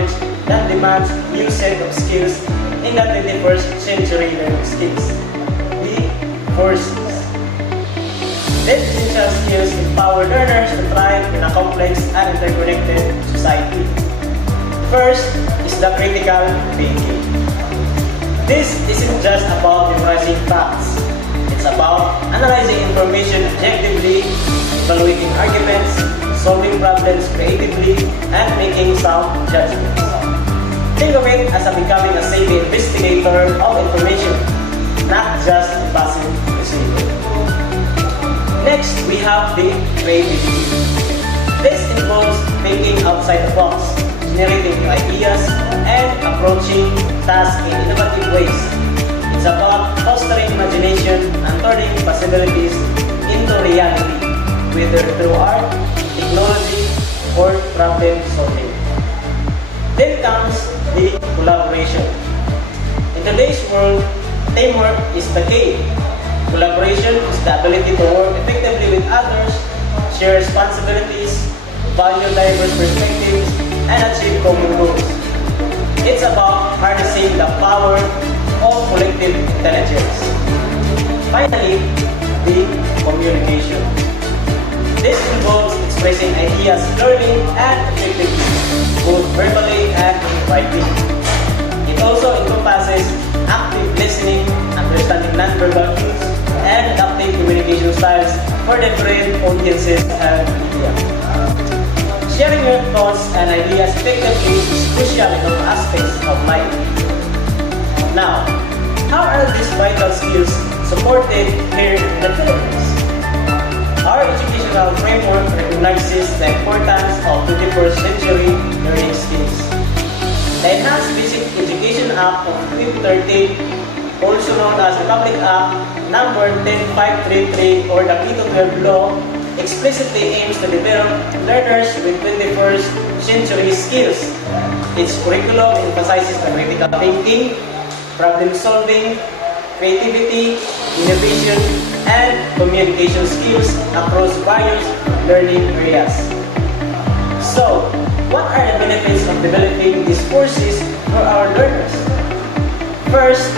knowledge that demands new set of skills in the 21st century learning skills. The 4Cs. These essential skills empower learners to thrive in a complex and interconnected society. First is the critical thinking. This isn't just about memorizing facts. It's about analyzing information objectively, evaluating arguments, solving problems creatively, and making sound judgments. Think of it as becoming a savvy investigator of information, not just a passive receiver. Next, we have the creativity. This involves thinking outside the box, generating new ideas, and approaching tasks in innovative ways. It's about fostering imagination and turning possibilities into reality, whether through art, technology, or problem solving. Then comes the collaboration. In today's world, teamwork is the key. Collaboration is the ability to work effectively with others, share responsibilities, value diverse perspectives, and achieve common goals. It's about harnessing the power of collective intelligence. Finally, the communication. This involves expressing ideas clearly and effectively, both verbally and in writing. It also encompasses active listening, understanding nonverbal cues, and adapting communication styles for different audiences and media. Sharing your thoughts and ideas effectively is crucial in all aspects of life. Now, how are these vital skills supported here in the Philippines? Our educational framework recognizes the importance of 21st century learning skills. The Enhanced Basic Education Act of 2013, also known as the Public Act number 10533 or the K-12 law, explicitly aims to develop learners with 21st century skills. Its curriculum emphasizes the critical thinking, problem solving, creativity, innovation, and communication skills across various learning areas. So, what are the benefits of developing these courses for our learners? First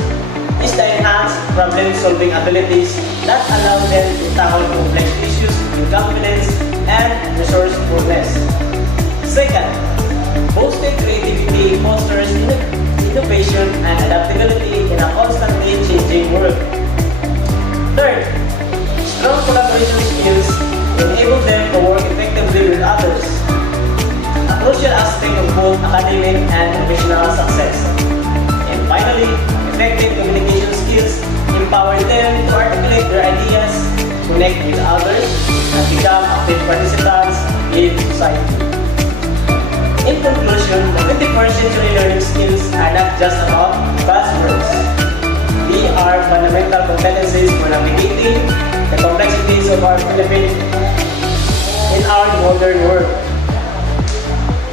is the enhanced problem-solving abilities that allow them to tackle complex issues with confidence and resourcefulness. Second, boosted creativity fosters innovation and adaptability in a constantly changing world. Third, strong collaboration skills enable them to work effectively with others, a crucial aspect of both academic and professional success. And finally, effective communication skills empower them to articulate their ideas, connect with others, and become active participants in society. In conclusion, the 21st century learning skills are not just about buzzwords. They are fundamental competencies for navigating the complexities of our Philippine in our modern world.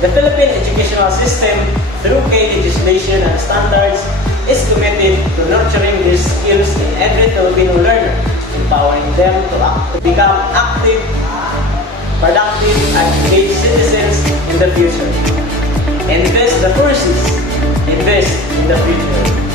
The Philippine educational system, through key legislation and standards, is committed to nurturing these skills in every Filipino learner, empowering them to become active, productive, and engaged citizens in the future. Invest the forces, invest in the future.